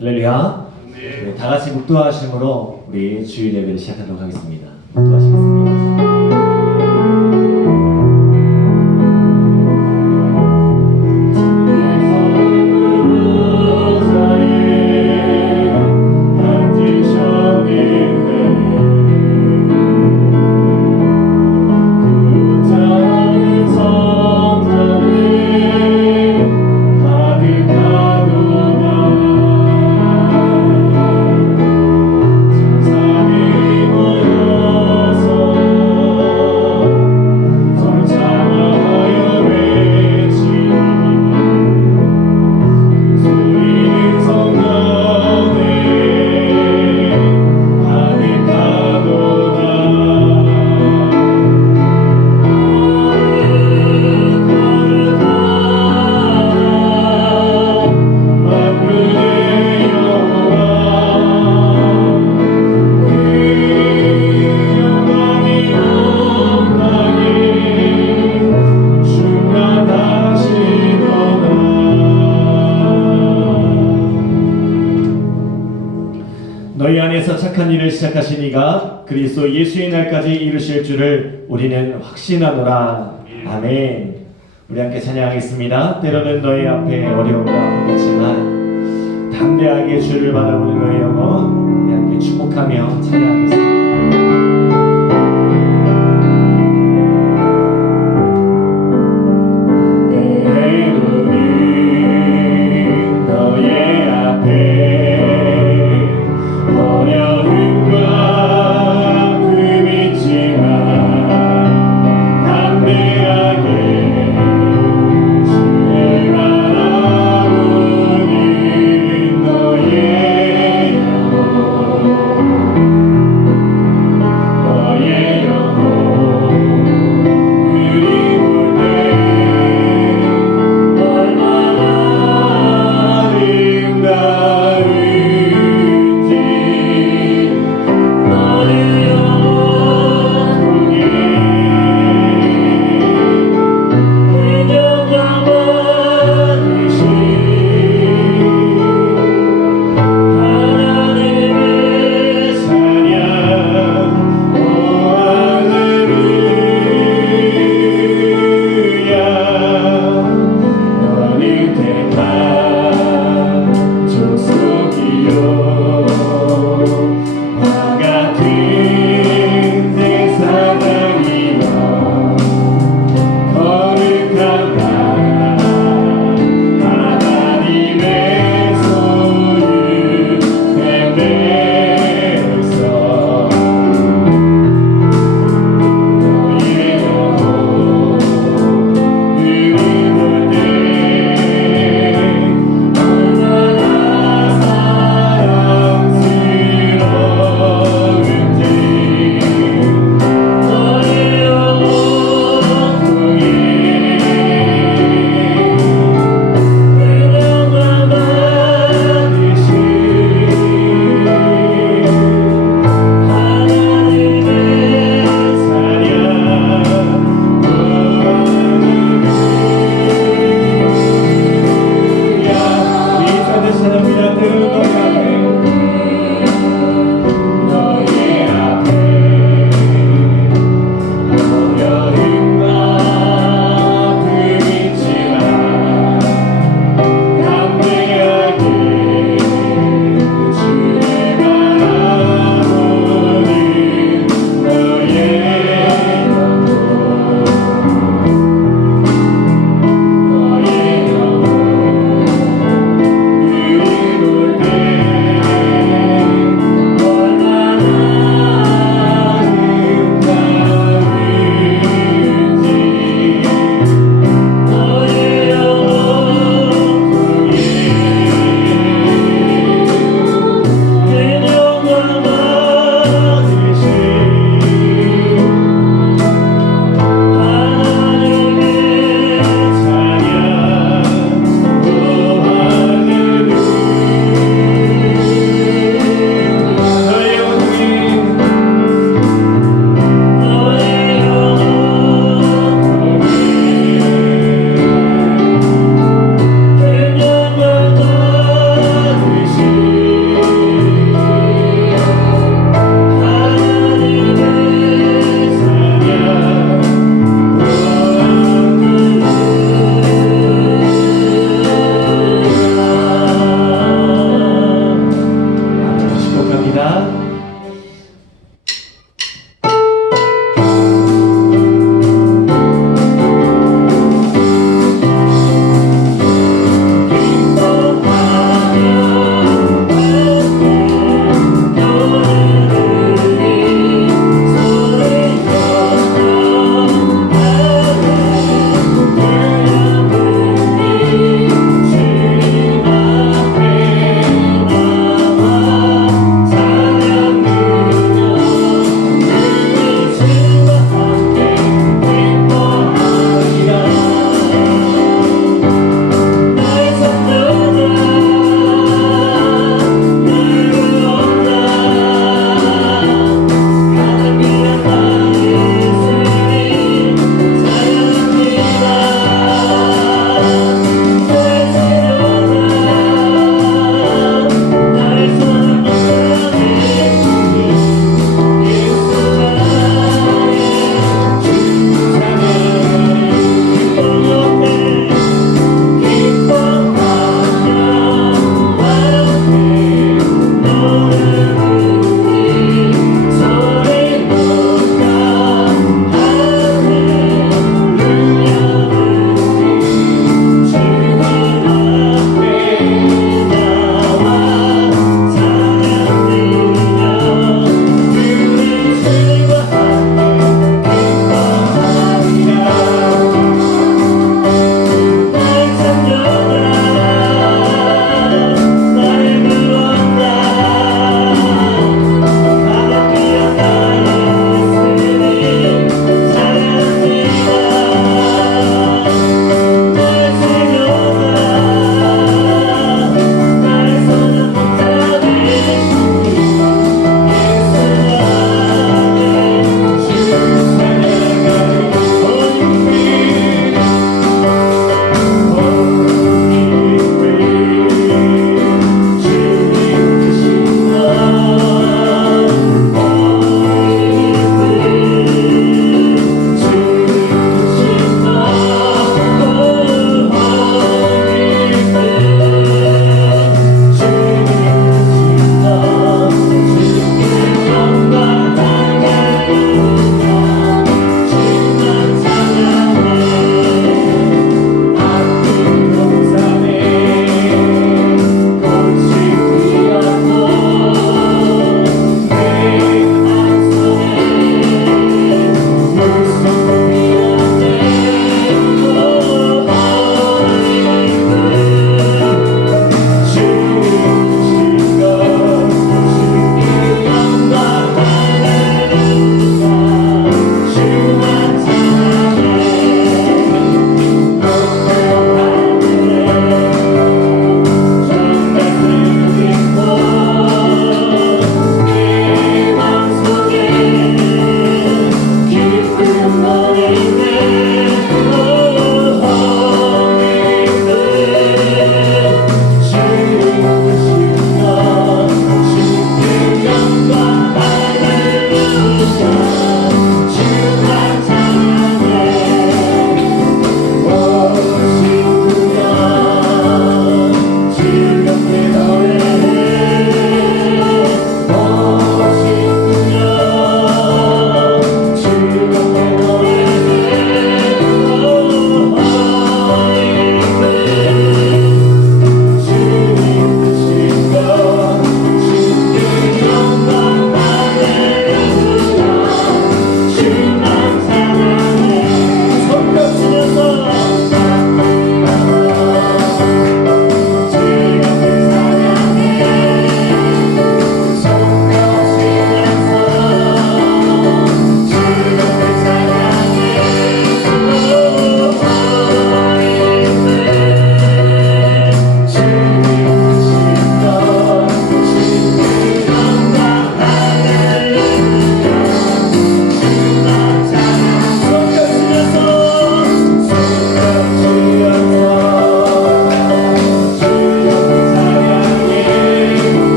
할렐루야. 네, 다 같이 묵도하심으로 우리 주일 예배를 시작하도록 하겠습니다. 묵도하시겠습니다. 너희 안에서 착한 일을 시작하신 이가 그리스도 예수의 날까지 이루실 줄을 우리는 확신하노라. 아멘. 우리 함께 찬양하겠습니다. 때로는 너희 앞에 어려움과 있지만 담대하게 주를 바라보는 너희 영혼 우리 함께 축복하며 찬양하겠습니다.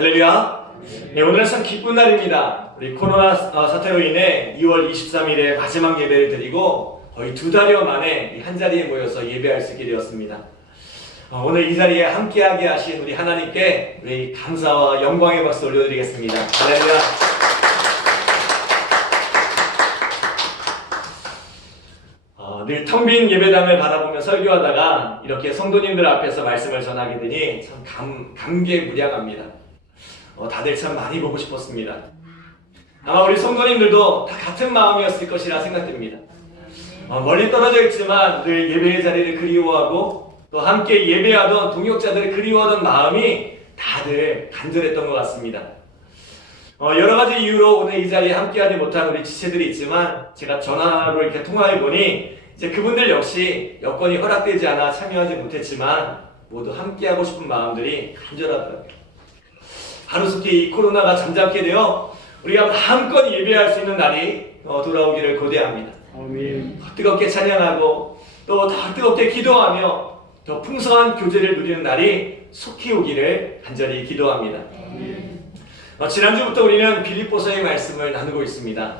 할렐루야. 네, 오늘은 참 기쁜 날입니다. 우리 코로나 사태로 인해 2월 23일에 마지막 예배를 드리고 거의 2달여 만에 한 자리에 모여서 예배할 수 있게 되었습니다. 오늘 이 자리에 함께하게 하신 우리 하나님께 우리 감사와 영광의 박수 올려드리겠습니다. 할렐루야. 늘 텅 빈 예배당을 바라보며 설교하다가 이렇게 성도님들 앞에서 말씀을 전하게 되니 참 감개무량합니다. 다들 참 많이 보고 싶었습니다. 아마 우리 성도님들도 다 같은 마음이었을 것이라 생각됩니다. 멀리 떨어져 있지만 늘 예배의 자리를 그리워하고 또 함께 예배하던 동역자들을 그리워하던 마음이 다들 간절했던 것 같습니다. 여러 가지 이유로 오늘 이 자리에 함께하지 못한 우리 지체들이 있지만 제가 전화로 이렇게 통화해보니 이제 그분들 역시 여건이 허락되지 않아 참여하지 못했지만 모두 함께하고 싶은 마음들이 간절하더라고요. 하루속히 이 코로나가 잠잠게 되어 우리가 마음껏 예배할 수 있는 날이 돌아오기를 고대합니다. 더 뜨겁게 찬양하고 또 더 뜨겁게 기도하며 더 풍성한 교제를 누리는 날이 속히 오기를 간절히 기도합니다. 지난주부터 우리는 빌립보서의 말씀을 나누고 있습니다.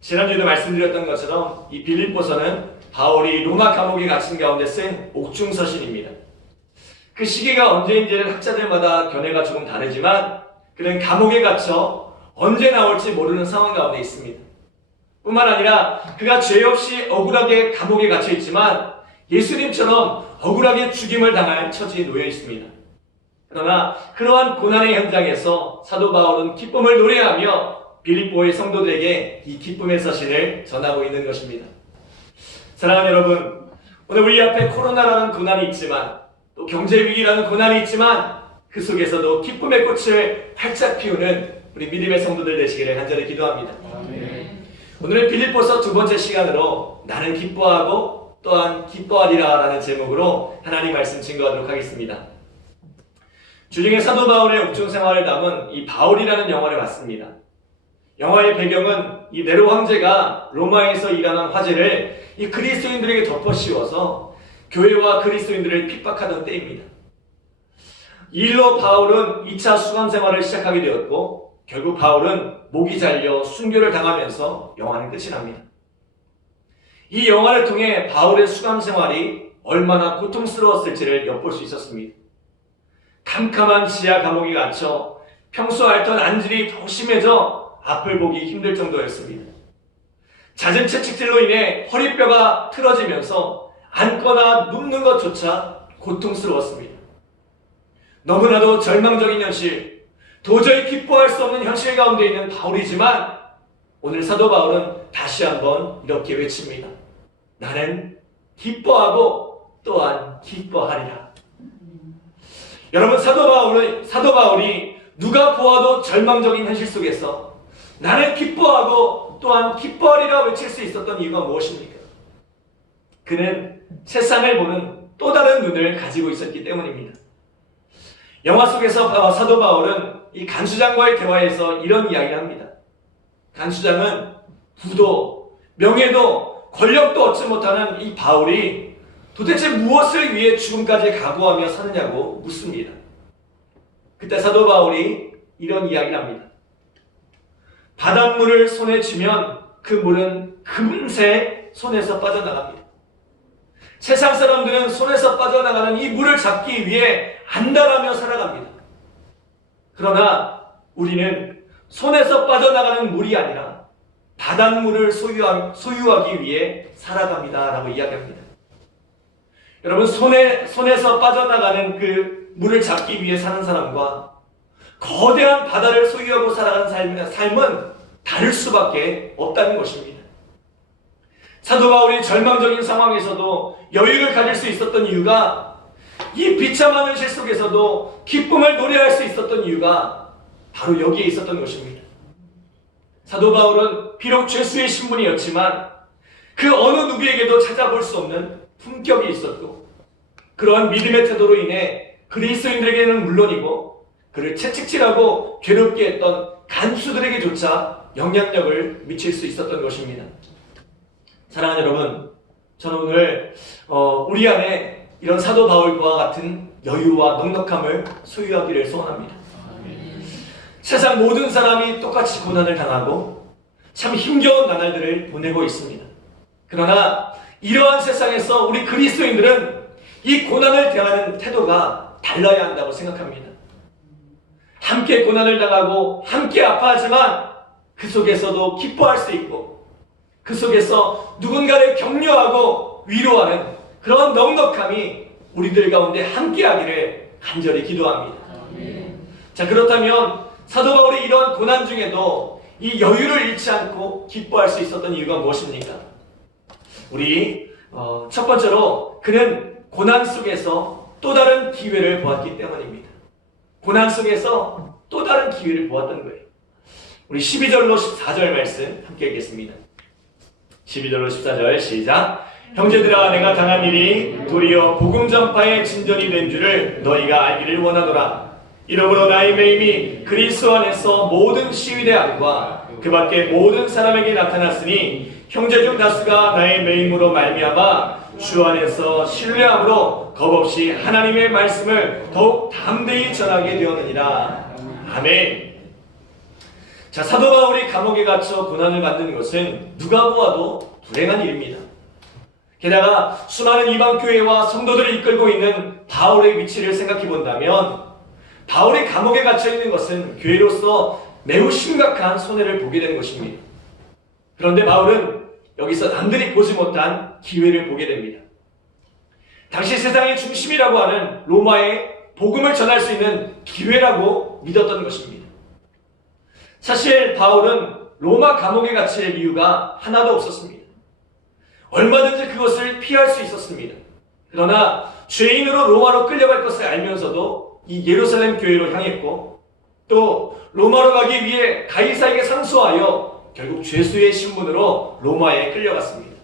지난주에도 말씀드렸던 것처럼 이 빌립보서는 바울이 로마 감옥에 갇힌 가운데 쓴 옥중서신입니다. 그 시기가 언제인지는 학자들마다 견해가 조금 다르지만 그는 감옥에 갇혀 언제 나올지 모르는 상황 가운데 있습니다. 뿐만 아니라 그가 죄 없이 억울하게 감옥에 갇혀 있지만 예수님처럼 억울하게 죽임을 당할 처지에 놓여 있습니다. 그러나 그러한 고난의 현장에서 사도 바울은 기쁨을 노래하며 빌립보의 성도들에게 이 기쁨의 서신을 전하고 있는 것입니다. 사랑하는 여러분, 오늘 우리 앞에 코로나라는 고난이 있지만 또 경제위기라는 고난이 있지만 그 속에서도 기쁨의 꽃을 활짝 피우는 우리 믿음의 성도들 되시기를 간절히 기도합니다. 오늘은 빌립보서 2번째 시간으로 나는 기뻐하고 또한 기뻐하리라 라는 제목으로 하나님 말씀 증거하도록 하겠습니다. 주중에 사도 바울의 옥중 생활을 담은 이 바울이라는 영화를 봤습니다. 영화의 배경은 이 네로 황제가 로마에서 일어난 화재를 이 그리스도인들에게 덮어씌워서 교회와 그리스도인들을 핍박하던 때입니다. 이 일로 바울은 2차 수감 생활을 시작하게 되었고 결국 바울은 목이 잘려 순교를 당하면서 영화는 끝이 납니다. 이 영화를 통해 바울의 수감 생활이 얼마나 고통스러웠을지를 엿볼 수 있었습니다. 캄캄한 지하 감옥에 갇혀 평소 앓던 안질이 더 심해져 앞을 보기 힘들 정도였습니다. 잦은 채찍질로 인해 허리뼈가 틀어지면서 앉거나 눕는 것조차 고통스러웠습니다. 너무나도 절망적인 현실, 도저히 기뻐할 수 없는 현실 가운데 있는 바울이지만 오늘 사도 바울은 다시 한번 이렇게 외칩니다. 나는 기뻐하고 또한 기뻐하리라. 여러분, 사도 바울이 누가 보아도 절망적인 현실 속에서 나는 기뻐하고 또한 기뻐하리라 외칠 수 있었던 이유가 무엇입니까? 그는 세상을 보는 또 다른 눈을 가지고 있었기 때문입니다. 영화 속에서 사도 바울은 이 간수장과의 대화에서 이런 이야기를 합니다. 간수장은 부도, 명예도, 권력도 얻지 못하는 이 바울이 도대체 무엇을 위해 지금까지 각오하며 사느냐고 묻습니다. 그때 사도 바울이 이런 이야기를 합니다. 바닷물을 손에 쥐면 그 물은 금세 손에서 빠져나갑니다. 세상 사람들은 손에서 빠져나가는 이 물을 잡기 위해 안달하며 살아갑니다. 그러나 우리는 손에서 빠져나가는 물이 아니라 바닷물을 소유하기 위해 살아갑니다 라고 이야기합니다. 여러분, 손에서 빠져나가는 그 물을 잡기 위해 사는 사람과 거대한 바다를 소유하고 살아가는 삶은 다를 수밖에 없다는 것입니다. 사도 바울이 절망적인 상황에서도 여유를 가질 수 있었던 이유가 이 비참한 현실 속에서도 기쁨을 노래할 수 있었던 이유가 바로 여기에 있었던 것입니다. 사도 바울은 비록 죄수의 신분이었지만 그 어느 누구에게도 찾아볼 수 없는 품격이 있었고 그러한 믿음의 태도로 인해 그리스도인들에게는 물론이고 그를 채찍질하고 괴롭게 했던 간수들에게조차 영향력을 미칠 수 있었던 것입니다. 사랑하는 여러분, 저는 오늘 우리 안에 이런 사도 바울과 같은 여유와 넉넉함을 소유하기를 소원합니다. 세상 모든 사람이 똑같이 고난을 당하고 참 힘겨운 나날들을 보내고 있습니다. 그러나 이러한 세상에서 우리 그리스도인들은 이 고난을 대하는 태도가 달라야 한다고 생각합니다. 함께 고난을 당하고 함께 아파하지만 그 속에서도 기뻐할 수 있고 그 속에서 누군가를 격려하고 위로하는 그런 넉넉함이 우리들 가운데 함께하기를 간절히 기도합니다. 자, 그렇다면 사도 바울이 이런 고난 중에도 이 여유를 잃지 않고 기뻐할 수 있었던 이유가 무엇입니까? 우리 첫 번째로 그는 고난 속에서 또 다른 기회를 보았기 때문입니다. 고난 속에서 또 다른 기회를 보았던 거예요. 우리 12절로 14절 말씀 함께 읽겠습니다. 12절로 14절 시작. 형제들아, 내가 당한 일이 도리어 복음 전파의 진전이 된 줄을 너희가 알기를 원하노라. 이러므로 나의 매임이 그리스도 안에서 모든 시위대 안과 그 밖에 모든 사람에게 나타났으니 형제 중 다수가 나의 매임으로 말미암아 주 안에서 신뢰함으로 겁없이 하나님의 말씀을 더욱 담대히 전하게 되었느니라. 아멘. 자, 사도 바울이 감옥에 갇혀 고난을 받는 것은 누가 보아도 불행한 일입니다. 게다가 수많은 이방 교회와 성도들을 이끌고 있는 바울의 위치를 생각해 본다면 바울이 감옥에 갇혀 있는 것은 교회로서 매우 심각한 손해를 보게 되는 것입니다. 그런데 바울은 여기서 남들이 보지 못한 기회를 보게 됩니다. 당시 세상의 중심이라고 하는 로마에 복음을 전할 수 있는 기회라고 믿었던 것입니다. 사실 바울은 로마 감옥에 갇힐 이유가 하나도 없었습니다. 얼마든지 그것을 피할 수 있었습니다. 그러나 죄인으로 로마로 끌려갈 것을 알면서도 이 예루살렘 교회로 향했고 또 로마로 가기 위해 가이사에게 상소하여 결국 죄수의 신분으로 로마에 끌려갔습니다.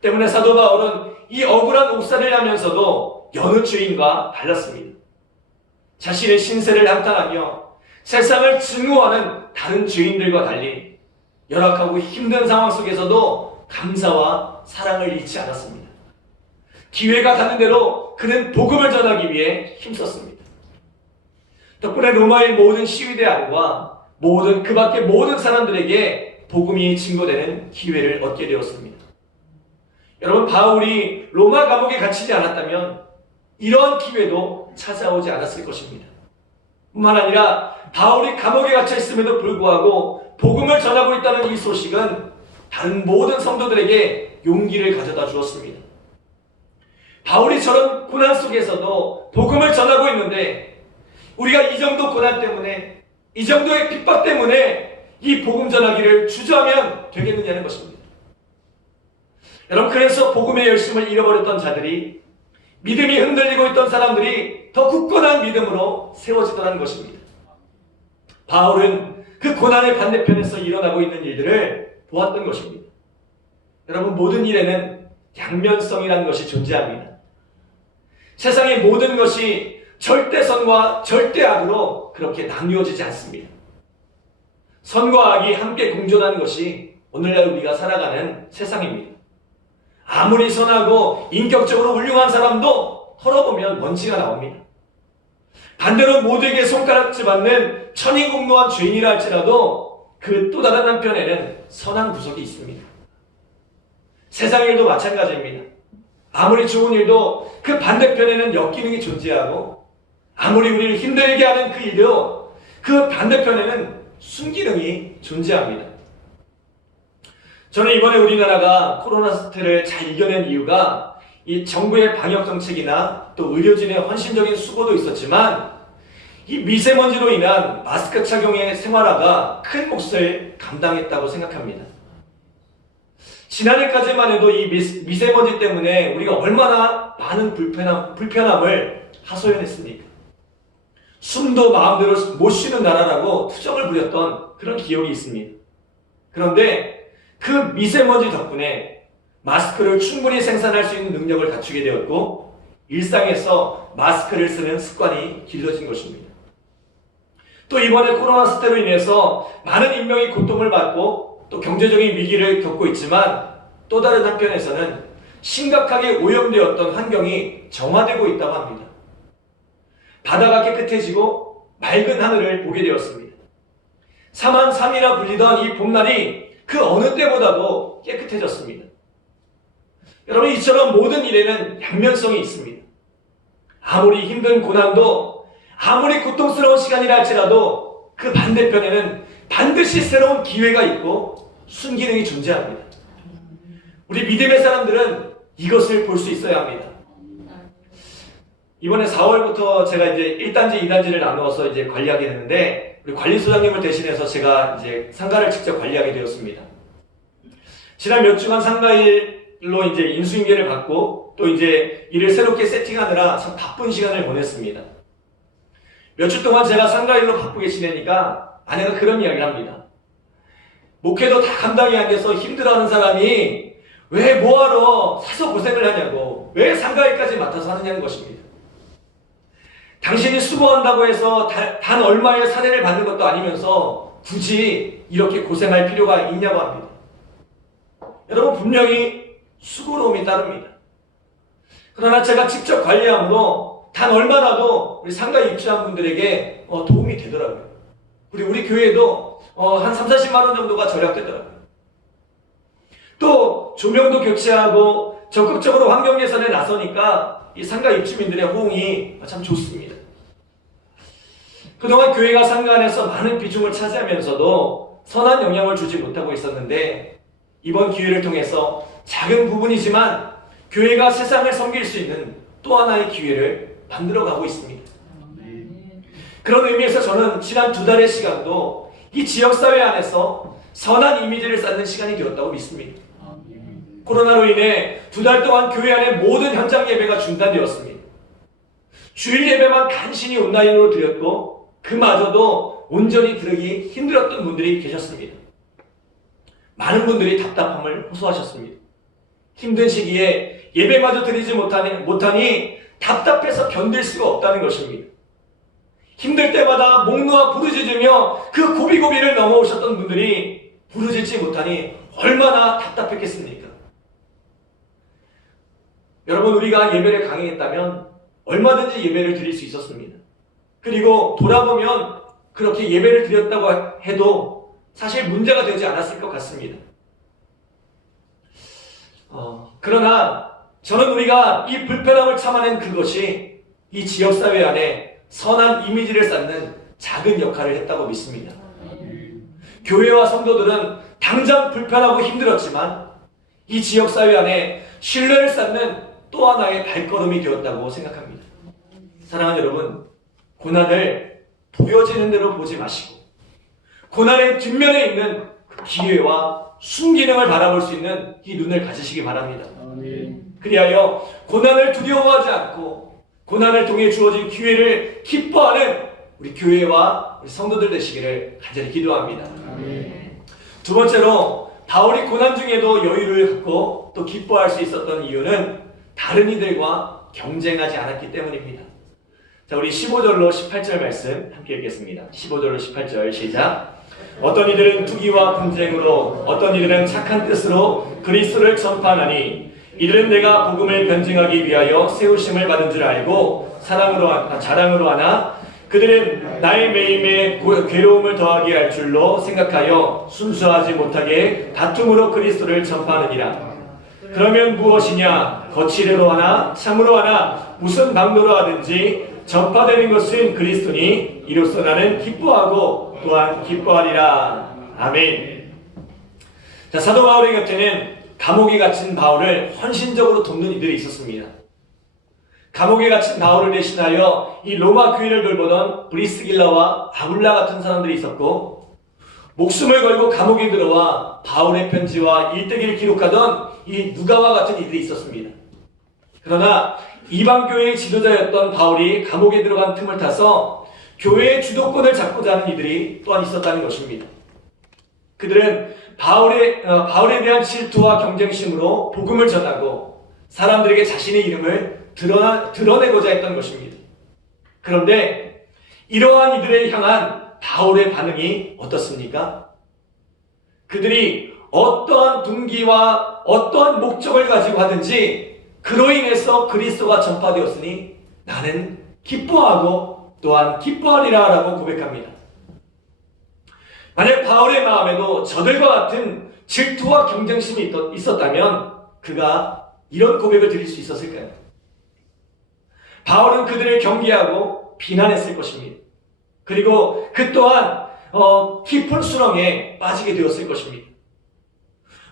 때문에 사도 바울은 이 억울한 옥살이를 하면서도 여느 죄인과 달랐습니다. 자신의 신세를 한탄하며 세상을 증오하는 다른 죄인들과 달리 열악하고 힘든 상황 속에서도 감사와 사랑을 잃지 않았습니다. 기회가 닿는 대로 그는 복음을 전하기 위해 힘썼습니다. 덕분에 로마의 모든 시위대 안과 그 밖의 모든 사람들에게 복음이 증거되는 기회를 얻게 되었습니다. 여러분, 바울이 로마 감옥에 갇히지 않았다면 이런 기회도 찾아오지 않았을 것입니다. 뿐만 아니라 바울이 감옥에 갇혀 있음에도 불구하고 복음을 전하고 있다는 이 소식은 다른 모든 성도들에게 용기를 가져다 주었습니다. 바울이 저런 고난 속에서도 복음을 전하고 있는데 우리가 이 정도 고난 때문에 이 정도의 핍박 때문에 이 복음 전하기를 주저하면 되겠느냐는 것입니다. 여러분, 그래서 복음의 열심을 잃어버렸던 자들이 믿음이 흔들리고 있던 사람들이 더 굳건한 믿음으로 세워지더라는 것입니다. 바울은 그 고난의 반대편에서 일어나고 있는 일들을 보았던 것입니다. 여러분, 모든 일에는 양면성이라는 것이 존재합니다. 세상의 모든 것이 절대선과 절대악으로 그렇게 나뉘어지지 않습니다. 선과 악이 함께 공존하는 것이 오늘날 우리가 살아가는 세상입니다. 아무리 선하고 인격적으로 훌륭한 사람도 털어보면 먼지가 나옵니다. 반대로 모두에게 손가락질 받는 천인공노한 죄인이라 할지라도 그 또 다른 한편에는 선한 구석이 있습니다. 세상 일도 마찬가지입니다. 아무리 좋은 일도 그 반대편에는 역기능이 존재하고 아무리 우리를 힘들게 하는 그 일도 그 반대편에는 순기능이 존재합니다. 저는 이번에 우리나라가 코로나 사태를 잘 이겨낸 이유가 이 정부의 방역 정책이나 또 의료진의 헌신적인 수고도 있었지만 이 미세먼지로 인한 마스크 착용의 생활화가 큰 몫을 감당했다고 생각합니다. 지난해까지만 해도 이 미세먼지 때문에 우리가 얼마나 많은 불편함을 하소연했습니까? 숨도 마음대로 못 쉬는 나라라고 투정을 부렸던 그런 기억이 있습니다. 그런데 그 미세먼지 덕분에 마스크를 충분히 생산할 수 있는 능력을 갖추게 되었고 일상에서 마스크를 쓰는 습관이 길러진 것입니다. 또 이번에 코로나 사태로 인해서 많은 인명이 고통을 받고 또 경제적인 위기를 겪고 있지만 또 다른 한편에서는 심각하게 오염되었던 환경이 정화되고 있다고 합니다. 바다가 깨끗해지고 맑은 하늘을 보게 되었습니다. 사만삼이라 불리던 이 봄날이 그 어느 때보다도 깨끗해졌습니다. 여러분, 이처럼 모든 일에는 양면성이 있습니다. 아무리 힘든 고난도, 아무리 고통스러운 시간이라 할지라도 그 반대편에는 반드시 새로운 기회가 있고 순기능이 존재합니다. 우리 믿음의 사람들은 이것을 볼 수 있어야 합니다. 이번에 4월부터 제가 이제 1단지, 2단지를 나누어서 이제 관리하게 되는데, 우리 관리소장님을 대신해서 제가 이제 상가를 직접 관리하게 되었습니다. 지난 몇 주간 상가일로 이제 인수인계를 받고 또 이제 일을 새롭게 세팅하느라 참 바쁜 시간을 보냈습니다. 몇 주 동안 제가 상가일로 바쁘게 지내니까 아내가 그런 이야기를 합니다. 목회도 다 감당이 안 돼서 힘들어하는 사람이 왜 뭐하러 사서 고생을 하냐고, 왜 상가일까지 맡아서 하느냐는 것입니다. 당신이 수고한다고 해서 단 얼마의 사례를 받는 것도 아니면서 굳이 이렇게 고생할 필요가 있냐고 합니다. 여러분, 분명히 수고로움이 따릅니다. 그러나 제가 직접 관리함으로 단 얼마라도 우리 상가에 입주한 분들에게 도움이 되더라고요. 우리 교회에도 한 30, 40만 원 정도가 절약되더라고요. 또 조명도 교체하고 적극적으로 환경 개선에 나서니까 이 상가 입주민들의 호응이 참 좋습니다. 그동안 교회가 상가 안에서 많은 비중을 차지하면서도 선한 영향을 주지 못하고 있었는데, 이번 기회를 통해서 작은 부분이지만 교회가 세상을 섬길 수 있는 또 하나의 기회를 만들어가고 있습니다. 그런 의미에서 저는 지난 2달의 시간도 이 지역사회 안에서 선한 이미지를 쌓는 시간이 되었다고 믿습니다. 코로나로 인해 2달 동안 교회 안의 모든 현장 예배가 중단되었습니다. 주일 예배만 간신히 온라인으로 드렸고 그마저도 온전히 들으기 힘들었던 분들이 계셨습니다. 많은 분들이 답답함을 호소하셨습니다. 힘든 시기에 예배마저 드리지 못하니 답답해서 견딜 수가 없다는 것입니다. 힘들 때마다 목 놓아 부르짖으며 그 고비고비를 넘어오셨던 분들이 부르짖지 못하니 얼마나 답답했겠습니까? 여러분, 우리가 예배를 강행했다면 얼마든지 예배를 드릴 수 있었습니다. 그리고 돌아보면 그렇게 예배를 드렸다고 해도 사실 문제가 되지 않았을 것 같습니다. 그러나 저는 우리가 이 불편함을 참아낸 그것이 이 지역사회 안에 선한 이미지를 쌓는 작은 역할을 했다고 믿습니다. 교회와 성도들은 당장 불편하고 힘들었지만 이 지역사회 안에 신뢰를 쌓는 또 하나의 발걸음이 되었다고 생각합니다. 사랑하는 여러분, 고난을 보여지는 대로 보지 마시고 고난의 뒷면에 있는 그 기회와 순기능을 바라볼 수 있는 이 눈을 가지시기 바랍니다. 그리하여 고난을 두려워하지 않고 고난을 통해 주어진 기회를 기뻐하는 우리 교회와 우리 성도들 되시기를 간절히 기도합니다. 두 번째로, 바울이 고난 중에도 여유를 갖고 또 기뻐할 수 있었던 이유는 다른 이들과 경쟁하지 않았기 때문입니다. 자, 우리 15절로 18절 말씀 함께 읽겠습니다. 15절로 18절 시작. 어떤 이들은 투기와 분쟁으로, 어떤 이들은 착한 뜻으로 그리스도를 전파하나니 이들은 내가 복음을 변증하기 위하여 세우심을 받은 줄 알고 자랑으로 하나 그들은 나의 매임에 괴로움을 더하게 할 줄로 생각하여 순수하지 못하게 다툼으로 그리스도를 전파하느니라. 그러면 무엇이냐? 거칠애로 하나 참으로 하나 무슨 방도로 하든지 전파되는 것은 그리스도니 이로써 나는 기뻐하고 또한 기뻐하리라. 아멘. 자, 사도 바울의 곁에는 감옥에 갇힌 바울을 헌신적으로 돕는 이들이 있었습니다. 감옥에 갇힌 바울을 대신하여 이 로마 교회를 돌보던 브리스길라와 아굴라 같은 사람들이 있었고, 목숨을 걸고 감옥에 들어와 바울의 편지와 일대기를 기록하던 이 누가와 같은 이들이 있었습니다. 그러나 이방교회의 지도자였던 바울이 감옥에 들어간 틈을 타서 교회의 주도권을 잡고자 하는 이들이 또한 있었다는 것입니다. 그들은 바울에 대한 질투와 경쟁심으로 복음을 전하고 사람들에게 자신의 이름을 드러내고자 했던 것입니다. 그런데 이러한 이들을 향한 바울의 반응이 어떻습니까? 그들이 어떠한 동기와 어떠한 목적을 가지고 하든지 그로 인해서 그리스도가 전파되었으니 나는 기뻐하고 또한 기뻐하리라 라고 고백합니다. 만약 바울의 마음에도 저들과 같은 질투와 경쟁심이 있었다면 그가 이런 고백을 드릴 수 있었을까요? 바울은 그들을 경계하고 비난했을 것입니다. 그리고 그 또한 깊은 수렁에 빠지게 되었을 것입니다.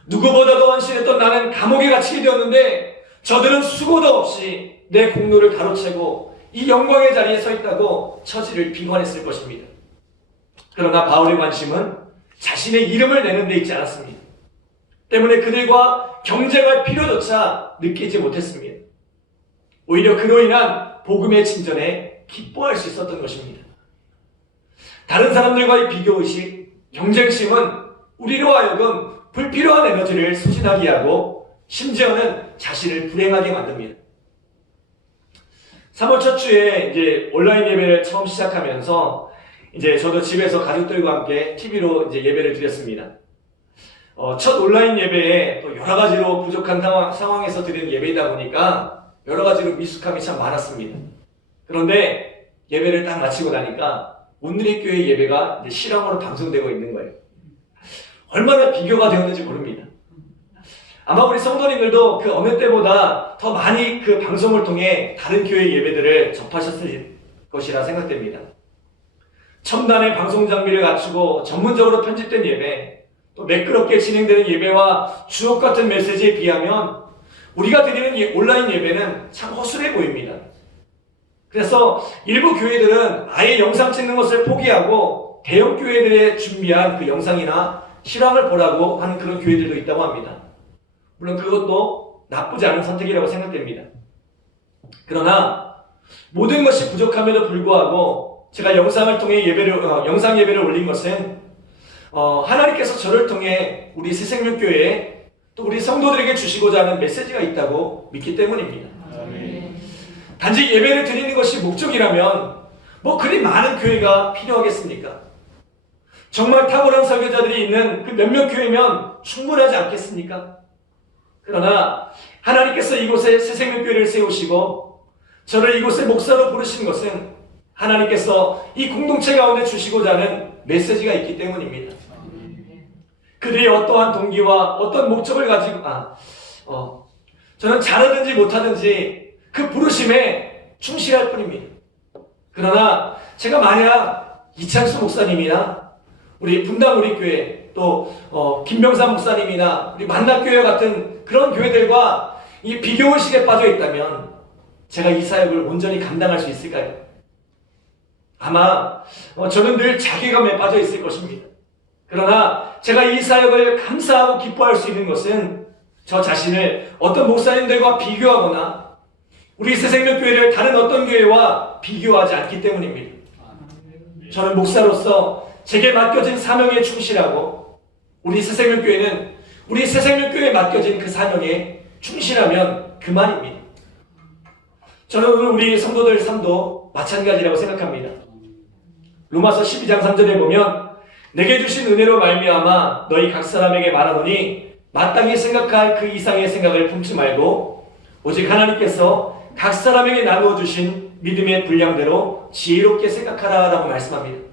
누구보다도 헌신했던 나는 감옥에 갇히게 되었는데 저들은 수고도 없이 내 공로를 가로채고 이 영광의 자리에 서 있다고 처지를 비관했을 것입니다. 그러나 바울의 관심은 자신의 이름을 내는 데 있지 않았습니다. 때문에 그들과 경쟁할 필요조차 느끼지 못했습니다. 오히려 그로 인한 복음의 진전에 기뻐할 수 있었던 것입니다. 다른 사람들과의 비교의식, 경쟁심은 우리로 하여금 불필요한 에너지를 소진하게 하고 심지어는 자신을 불행하게 만듭니다. 3월 첫 주에 이제 온라인 예배를 처음 시작하면서 이제 저도 집에서 가족들과 함께 TV로 이제 예배를 드렸습니다. 첫 온라인 예배에 또 여러 가지로 부족한 상황에서 드리는 예배이다 보니까 여러 가지로 미숙함이 참 많았습니다. 그런데 예배를 딱 마치고 나니까 온누리 교회 예배가 이제 실황으로 방송되고 있는 거예요. 얼마나 비교가 되었는지 모릅니다. 아마 우리 성도님들도 그 어느 때보다 더 많이 그 방송을 통해 다른 교회 예배들을 접하셨을 것이라 생각됩니다. 첨단의 방송 장비를 갖추고 전문적으로 편집된 예배, 또 매끄럽게 진행되는 예배와 주옥 같은 메시지에 비하면 우리가 드리는 온라인 예배는 참 허술해 보입니다. 그래서 일부 교회들은 아예 영상 찍는 것을 포기하고 대형 교회들의 준비한 그 영상이나 실황을 보라고 하는 그런 교회들도 있다고 합니다. 물론 그것도 나쁘지 않은 선택이라고 생각됩니다. 그러나 모든 것이 부족함에도 불구하고 제가 영상을 통해 영상 예배를 올린 것은 하나님께서 저를 통해 우리 새생명교회에 또 우리 성도들에게 주시고자 하는 메시지가 있다고 믿기 때문입니다. 단지 예배를 드리는 것이 목적이라면 뭐 그리 많은 교회가 필요하겠습니까? 정말 탁월한 설교자들이 있는 그 몇몇 교회면 충분하지 않겠습니까? 그러나 하나님께서 이곳에 새생명교회를 세우시고 저를 이곳에 목사로 부르신 것은 하나님께서 이 공동체 가운데 주시고자 하는 메시지가 있기 때문입니다. 그들이 어떠한 동기와 어떤 목적을 가지고 저는 잘하든지 못하든지 그 부르심에 충실할 뿐입니다. 그러나 제가 만약 이창수 목사님이나 우리 분당 우리 교회 또 김병삼 목사님이나 우리 만납교회 같은 그런 교회들과 이 비교의식에 빠져 있다면 제가 이 사역을 온전히 감당할 수 있을까요? 아마 저는 늘 자괴감에 빠져 있을 것입니다. 그러나 제가 이 사역을 감사하고 기뻐할 수 있는 것은 저 자신을 어떤 목사님들과 비교하거나 우리 새생명교회를 다른 어떤 교회와 비교하지 않기 때문입니다. 저는 목사로서 제게 맡겨진 사명에 충실하고 우리 새생명교회는 우리 새생명교회에 맡겨진 그 사명에 충실하면 그만입니다. 저는 오늘 우리 성도들 삶도 마찬가지라고 생각합니다. 로마서 12장 3절에 보면 내게 주신 은혜로 말미암아 너희 각 사람에게 말하노니 마땅히 생각할 그 이상의 생각을 품지 말고 오직 하나님께서 각 사람에게 나누어 주신 믿음의 분량대로 지혜롭게 생각하라 라고 말씀합니다.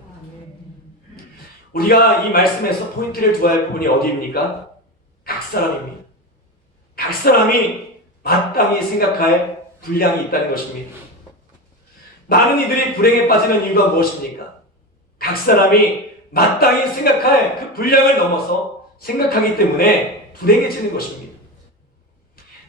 우리가 이 말씀에서 포인트를 두어야 할 부분이 어디입니까? 각 사람입니다. 각 사람이 마땅히 생각할 분량이 있다는 것입니다. 많은 이들이 불행에 빠지는 이유가 무엇입니까? 각 사람이 마땅히 생각할 그 분량을 넘어서 생각하기 때문에 불행해지는 것입니다.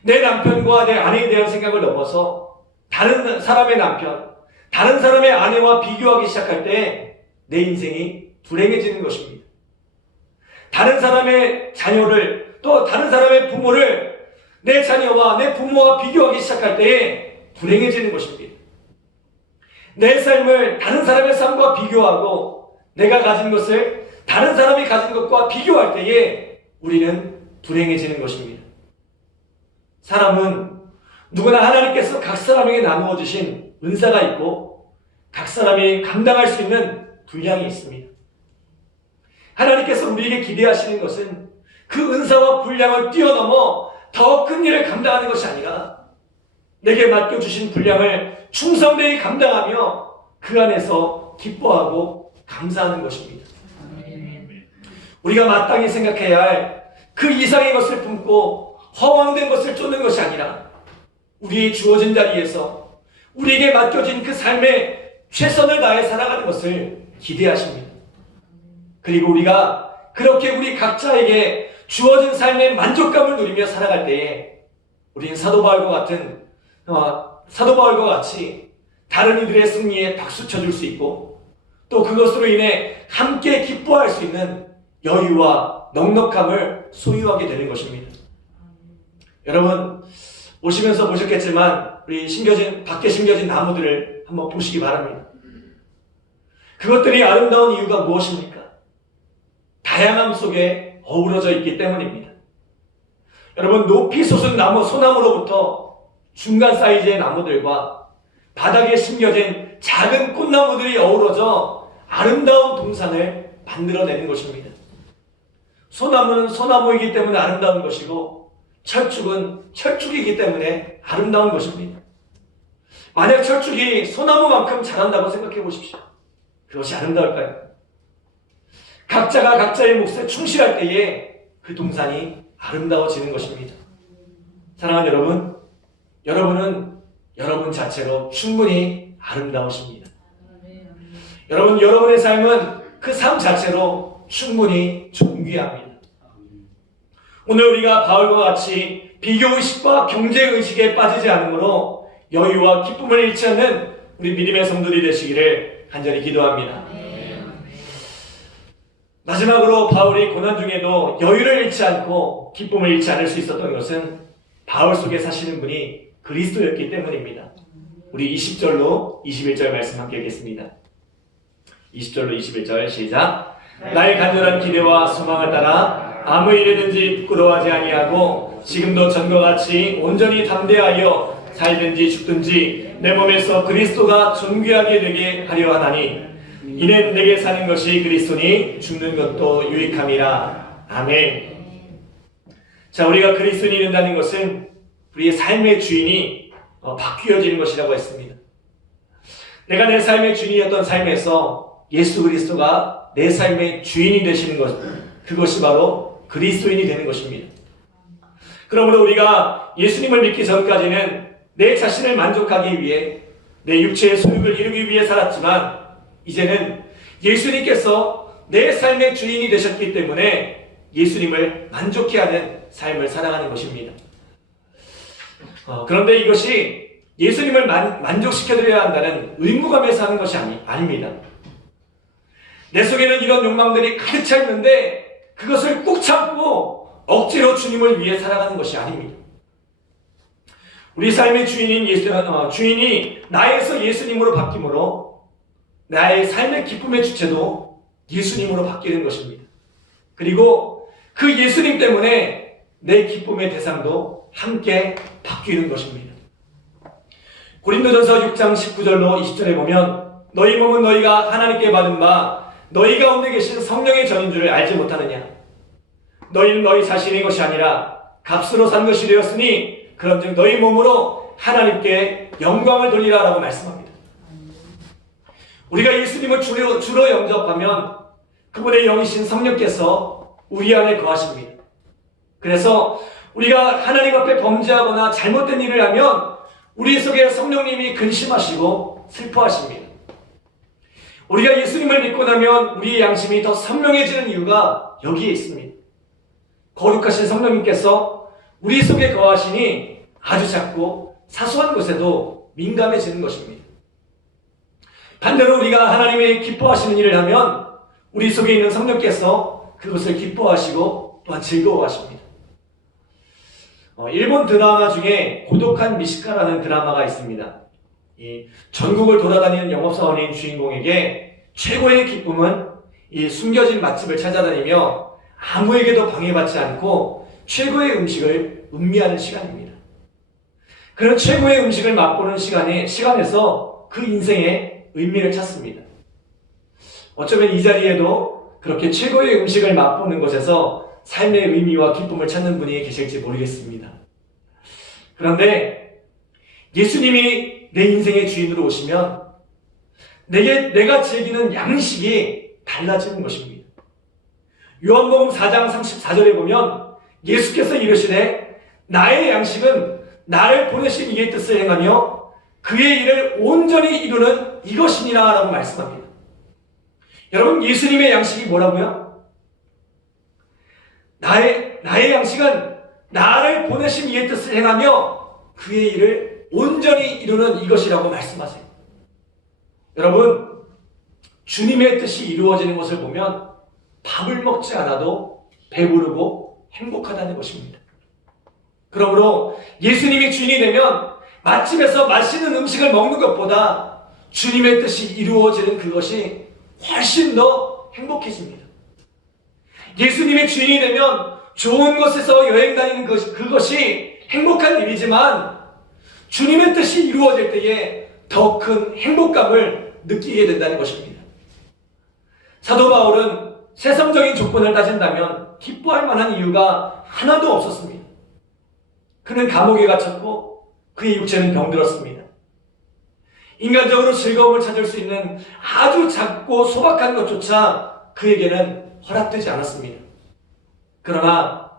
내 남편과 내 아내에 대한 생각을 넘어서 다른 사람의 남편, 다른 사람의 아내와 비교하기 시작할 때 내 인생이 불행해지는 것입니다. 다른 사람의 자녀를 또 다른 사람의 부모를 내 자녀와 내 부모와 비교하기 시작할 때에 불행해지는 것입니다. 내 삶을 다른 사람의 삶과 비교하고 내가 가진 것을 다른 사람이 가진 것과 비교할 때에 우리는 불행해지는 것입니다. 사람은 누구나 하나님께서 각 사람에게 나누어 주신 은사가 있고 각 사람이 감당할 수 있는 분량이 있습니다. 하나님께서 우리에게 기대하시는 것은 그 은사와 분량을 뛰어넘어 더 큰 일을 감당하는 것이 아니라 내게 맡겨주신 분량을 충성되이 감당하며 그 안에서 기뻐하고 감사하는 것입니다. 우리가 마땅히 생각해야 할 그 이상의 것을 품고 허황된 것을 쫓는 것이 아니라 우리의 주어진 자리에서 우리에게 맡겨진 그 삶의 최선을 다해 살아가는 것을 기대하십니다. 그리고 우리가 그렇게 우리 각자에게 주어진 삶의 만족감을 누리며 살아갈 때에 우리는 사도 바울과 같이 다른 이들의 승리에 박수 쳐줄 수 있고 또 그것으로 인해 함께 기뻐할 수 있는 여유와 넉넉함을 소유하게 되는 것입니다. 여러분 오시면서 보셨겠지만 우리 밖에 심겨진 나무들을 한번 보시기 바랍니다. 그것들이 아름다운 이유가 무엇입니까? 다양함 속에 어우러져 있기 때문입니다. 여러분 높이 솟은 소나무로부터 중간 사이즈의 나무들과 바닥에 심겨진 작은 꽃나무들이 어우러져 아름다운 동산을 만들어내는 것입니다. 소나무는 소나무이기 때문에 아름다운 것이고 철쭉은 철쭉이기 때문에 아름다운 것입니다. 만약 철쭉이 소나무만큼 자란다고 생각해 보십시오. 그것이 아름다울까요? 각자가 각자의 몫에 충실할 때에 그 동산이 아름다워지는 것입니다. 사랑하는 여러분, 여러분은 여러분 자체로 충분히 아름다우십니다. 여러분, 여러분의 삶은 그 삶 자체로 충분히 존귀합니다. 오늘 우리가 바울과 같이 비교의식과 경쟁의식에 빠지지 않으므로 여유와 기쁨을 잃지 않는 우리 믿음의 성도들이 되시기를 간절히 기도합니다. 마지막으로 바울이 고난 중에도 여유를 잃지 않고 기쁨을 잃지 않을 수 있었던 것은 바울 속에 사시는 분이 그리스도였기 때문입니다. 우리 20절로 21절 말씀 함께 읽겠습니다. 20절로 21절 시작. 나의 간절한 기대와 소망을 따라 아무 일에든지 부끄러워하지 아니하고 지금도 전과 같이 온전히 담대하여 살든지 죽든지 내 몸에서 그리스도가 존귀하게 되게 하려 하나니 이는 내게 사는 것이 그리스도니 죽는 것도 유익함이라. 아멘. 자, 우리가 그리스도인이 된다는 것은 우리의 삶의 주인이 바뀌어지는 것이라고 했습니다. 내가 내 삶의 주인이었던 삶에서 예수 그리스도가 내 삶의 주인이 되시는 것, 그것이 바로 그리스도인이 되는 것입니다. 그러므로 우리가 예수님을 믿기 전까지는 내 자신을 만족하기 위해 내 육체의 소욕을 이루기 위해 살았지만 이제는 예수님께서 내 삶의 주인이 되셨기 때문에 예수님을 만족해 하는 삶을 살아가는 것입니다. 그런데 이것이 예수님을 만족시켜드려야 한다는 의무감에서 하는 것이 아닙니다. 내 속에는 이런 욕망들이 가득 차 있는데 그것을 꾹 참고 억지로 주님을 위해 살아가는 것이 아닙니다. 우리 삶의 주인이 나에서 예수님으로 바뀌므로 나의 삶의 기쁨의 주체도 예수님으로 바뀌는 것입니다. 그리고 그 예수님 때문에 내 기쁨의 대상도 함께 바뀌는 것입니다. 고린도전서 6장 19절로 20절에 보면 너희 몸은 너희가 하나님께 받은 바 너희 가운데 계신 성령의 전인 줄을 알지 못하느냐. 너희는 너희 자신의 것이 아니라 값으로 산 것이 되었으니 그런즉 너희 몸으로 하나님께 영광을 돌리라 라고 말씀합니다. 우리가 예수님을 주로 영접하면 그분의 영이신 성령께서 우리 안에 거하십니다. 그래서 우리가 하나님 앞에 범죄하거나 잘못된 일을 하면 우리 속에 성령님이 근심하시고 슬퍼하십니다. 우리가 예수님을 믿고 나면 우리의 양심이 더 선명해지는 이유가 여기에 있습니다. 거룩하신 성령님께서 우리 속에 거하시니 아주 작고 사소한 것에도 민감해지는 것입니다. 반대로 우리가 하나님의 기뻐하시는 일을 하면 우리 속에 있는 성령께서 그것을 기뻐하시고 또한 즐거워하십니다. 일본 드라마 중에 고독한 미식가라는 드라마가 있습니다. 이 전국을 돌아다니는 영업사원인 주인공에게 최고의 기쁨은 이 숨겨진 맛집을 찾아다니며 아무에게도 방해받지 않고 최고의 음식을 음미하는 시간입니다. 그런 최고의 음식을 맛보는 시간에서 그 인생의 의미를 찾습니다. 어쩌면 이 자리에도 그렇게 최고의 음식을 맛보는 곳에서 삶의 의미와 기쁨을 찾는 분이 계실지 모르겠습니다. 그런데 예수님이 내 인생의 주인으로 오시면 내가 즐기는 양식이 달라지는 것입니다. 요한복음 4장 34절에 보면 예수께서 이르시되 나의 양식은 나를 보내신 이의 뜻을 행하며 그의 일을 온전히 이루는 이것이니라 라고 말씀합니다. 여러분, 예수님의 양식이 뭐라고요? 나의 양식은 나를 보내신 이의 뜻을 행하며 그의 일을 온전히 이루는 이것이라고 말씀하세요. 여러분, 주님의 뜻이 이루어지는 것을 보면 밥을 먹지 않아도 배부르고 행복하다는 것입니다. 그러므로 예수님이 주인이 되면 맛집에서 맛있는 음식을 먹는 것보다 주님의 뜻이 이루어지는 그것이 훨씬 더 행복해집니다. 예수님의 주인이 되면 좋은 곳에서 여행 다니는 그것이 행복한 일이지만 주님의 뜻이 이루어질 때에 더 큰 행복감을 느끼게 된다는 것입니다. 사도 바울은 세상적인 조건을 따진다면 기뻐할 만한 이유가 하나도 없었습니다. 그는 감옥에 갇혔고 그의 육체는 병들었습니다. 인간적으로 즐거움을 찾을 수 있는 아주 작고 소박한 것조차 그에게는 허락되지 않았습니다. 그러나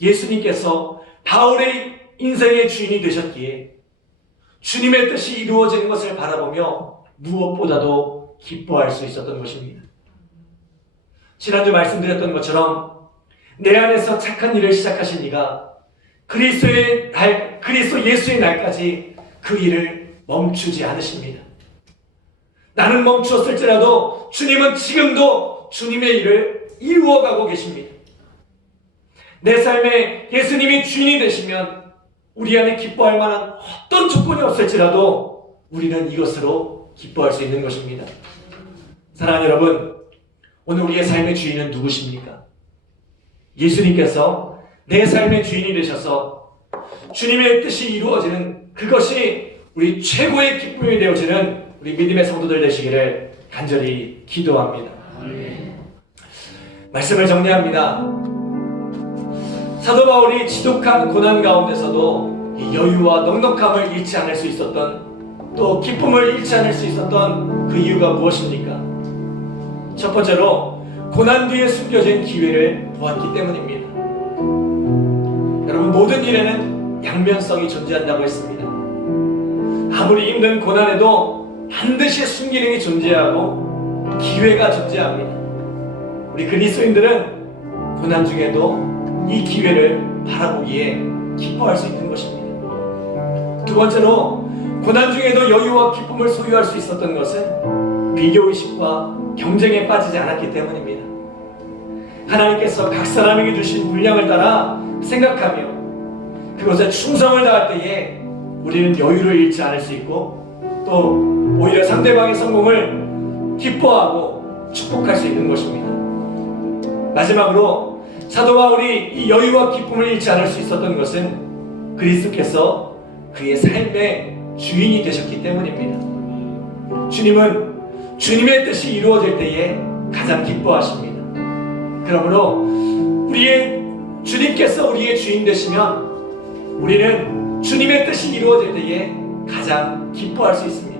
예수님께서 바울의 인생의 주인이 되셨기에 주님의 뜻이 이루어지는 것을 바라보며 무엇보다도 기뻐할 수 있었던 것입니다. 지난주 말씀드렸던 것처럼 내 안에서 착한 일을 시작하신 이가 그리스도 예수의 날까지 그 일을 멈추지 않으십니다. 나는 멈추었을지라도 주님은 지금도 주님의 일을 이루어가고 계십니다. 내 삶에 예수님이 주인이 되시면 우리 안에 기뻐할 만한 어떤 조건이 없을지라도 우리는 이것으로 기뻐할 수 있는 것입니다. 사랑하는 여러분, 오늘 우리의 삶의 주인은 누구십니까? 예수님께서 내 삶의 주인이 되셔서 주님의 뜻이 이루어지는 그것이 우리 최고의 기쁨이 되어지는 우리 믿음의 성도들 되시기를 간절히 기도합니다. 말씀을 정리합니다. 사도 바울이 지독한 고난 가운데서도 이 여유와 넉넉함을 잃지 않을 수 있었던, 또 기쁨을 잃지 않을 수 있었던 그 이유가 무엇입니까? 첫 번째로 고난 뒤에 숨겨진 기회를 보았기 때문입니다. 여러분, 모든 일에는 양면성이 존재한다고 했습니다. 아무리 힘든 고난에도 반드시 순기능이 존재하고 기회가 존재합니다. 우리 그리스도인들은 고난 중에도 이 기회를 바라보기에 기뻐할 수 있는 것입니다. 두 번째로 고난 중에도 여유와 기쁨을 소유할 수 있었던 것은 비교의식과 경쟁에 빠지지 않았기 때문입니다. 하나님께서 각 사람에게 주신 분량을 따라 생각하며 그것에 충성을 다할 때에 우리는 여유를 잃지 않을 수 있고 또 오히려 상대방의 성공을 기뻐하고 축복할 수 있는 것입니다. 마지막으로 사도 바울이 이 여유와 기쁨을 잃지 않을 수 있었던 것은 그리스도께서 그의 삶의 주인이 되셨기 때문입니다. 주님은 주님의 뜻이 이루어질 때에 가장 기뻐하십니다. 그러므로 주님께서 우리의 주인 되시면 우리는 주님의 뜻이 이루어질 때에 가장 기뻐할 수 있습니다.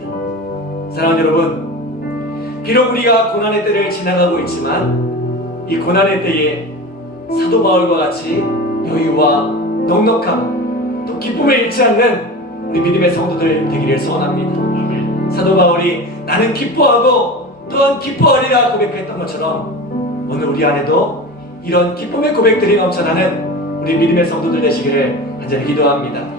사랑하는 여러분, 비록 우리가 고난의 때를 지나가고 있지만 이 고난의 때에 사도 바울과 같이 여유와 넉넉함 또 기쁨을 잃지 않는 우리 믿음의 성도들 되기를 소원합니다. 사도 바울이 나는 기뻐하고 또한 기뻐하리라 고백했던 것처럼 오늘 우리 안에도 이런 기쁨의 고백들이 넘쳐나는 우리 믿음의 성도들 되시기를 간절히 기도합니다.